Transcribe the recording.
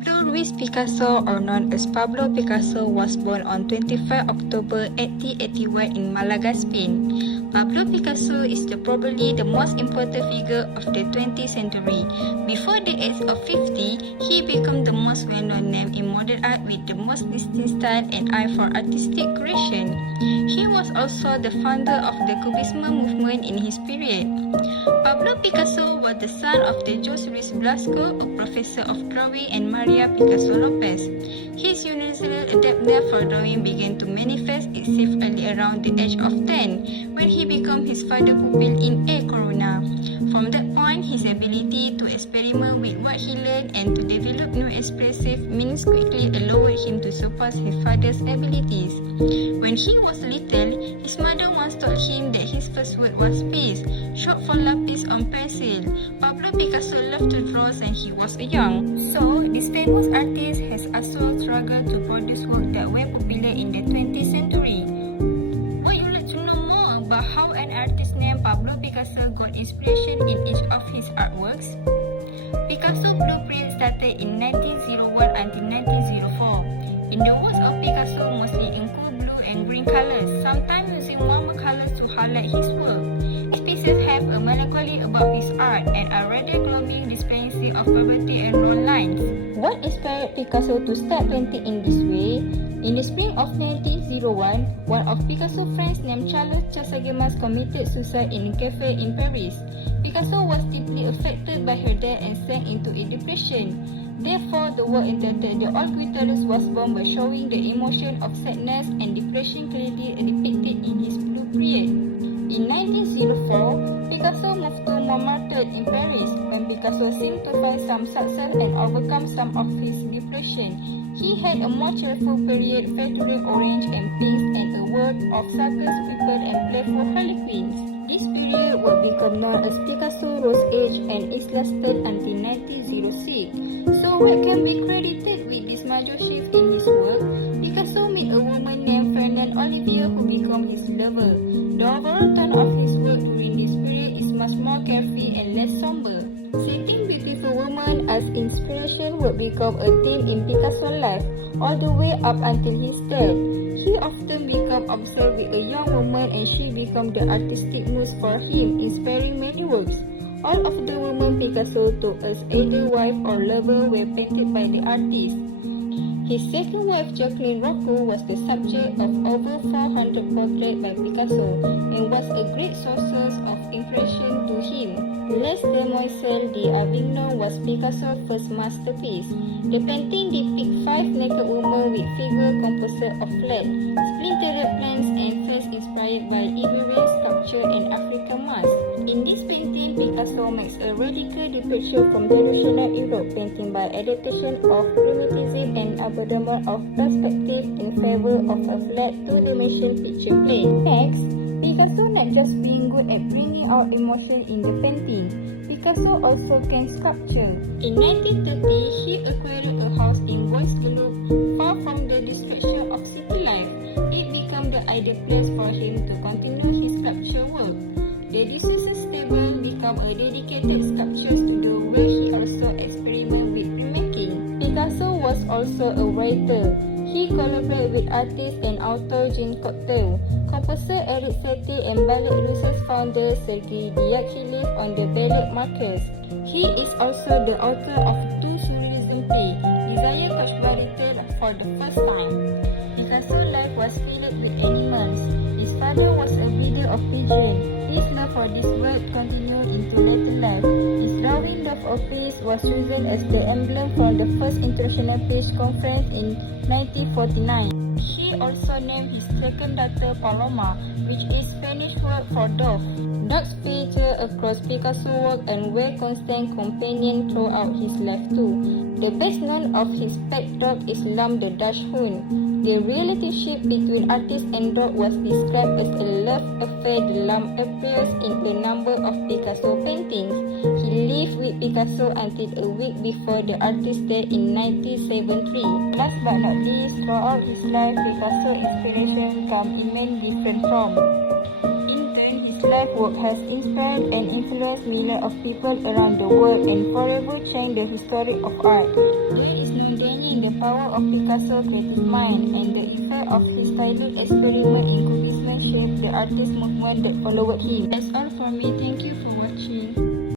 Pablo Ruiz Picasso, or known as Pablo Picasso, was born on 25 October 1881 in Malaga, Spain. Pablo Picasso is probably the most important figure of the 20th century. Before the age of 50, he became the most well-known name in modern art with the most distinct style and eye for artistic creation. He was also the founder of the Cubism movement in his period. Pablo Picasso was the son of the Jose Luis Blasco, a professor of drawing, and Maria Picasso Lopez. His universal adeptness for drawing began to manifest itself early around the age of 10, when he became his father's pupil in A Corona. From that point, his ability to experiment with what he learned and to develop new expressive means quickly allowed him to surpass his father's abilities. When he was little, his mother once told him that his first word was peace, short for lapis on pencil. Pablo Picasso loved to draw since he was young. So, this famous artist has also struggled to produce work that were popular in the 20th century. Would you like to know more about how an artist named Pablo Picasso got inspiration in each of his artworks? Picasso blueprint started in 1901 until 1904. In the works of Picasso, mostly in cool blue and green colors, sometimes using warmer colors to highlight his work. His pieces have a melancholy about his art and are rather gloomy, displaying of poverty and raw lines. What inspired Picasso to start painting in this way? In the spring of 1901, one of Picasso's friends named Charles Chassagemas committed suicide in a cafe in Paris. Picasso was deeply affected by her death and sank into a depression. Therefore, the work entitled The Old Guitarist was born by showing the emotion of sadness and depression clearly depicted in his blue period. In 1904, Picasso moved to Montmartre in Paris. When Picasso seemed to find some success and overcome some of his depression, he had a more cheerful period featuring orange and pinks and a world of circus people and playful harlequins. This period would become known as Picasso Rose Age and is lasted until 1906. So what can be credited with this major shift in his work? Picasso met a woman named Fernand Olivier who became his lover. The overall tone of his work during this period is much more carefree and less somber. Seeking beautiful women as inspiration would become a theme in Picasso's life all the way up until his death. He often became obsessed with a young woman and she became the artistic muse for him, inspiring many works. All of the women Picasso took as either wife or lover were painted by the artist. His second wife, Jacqueline Rocco, was the subject of over 400 portraits by Picasso and was a great source of inspiration to him. Les Demoiselles d'Avignon was Picasso's first masterpiece. The painting depicts 5 naked women with figures composed of flat, splintered plants and face inspired by Iberian sculpture and African masks. In this painting, Picasso makes a radical departure from traditional Europe painting by adaptation of primitivism and abandonment of perspective in favor of a flat two-dimensional picture plane. Next, Picasso not just being good at bringing out emotion in the painting, Picasso also can sculpture. In 1930, he acquired a house in Bois-Guillaume, far from the distraction of city life. It became the ideal place for him to continue his sculpture work. The disused stable became a dedicated sculpture studio where he also experimented with printmaking. Picasso was also a writer. He collaborated with artist and author Jean Cocteau, composer Eric Satie, and Ballet Russ's founder Sergei Diaghilev on the ballet markers. He is also the author of 2 surrealism plays, Desire Cauchemarditer for the first time. Picasso's life was filled with animals. His father was a breeder of pigeons. His love for this bird continued into later life. His drawing of Office was chosen as the emblem from the first International Peace Conference in 1949. He also named his second daughter Paloma, which is Spanish word for dove. Dogs feature across Picasso's work and were constant companion throughout his life too. The best known of his pet dog is Lam the Dachshund. The relationship between artist and dog was described as a love affair. The lamb appears in a number of Picasso paintings. He lived with Picasso until a week before the artist died in 1973. Last but not least, throughout his life, Picasso's inspiration came in many different forms. In turn, his life work has inspired and influenced millions of people around the world and forever changed the history of art. There is no denying the power of Picasso's creative mind, and the effect of his silent experiment in cubism shaped the artist movement that followed him. That's all from me. Thank you for watching.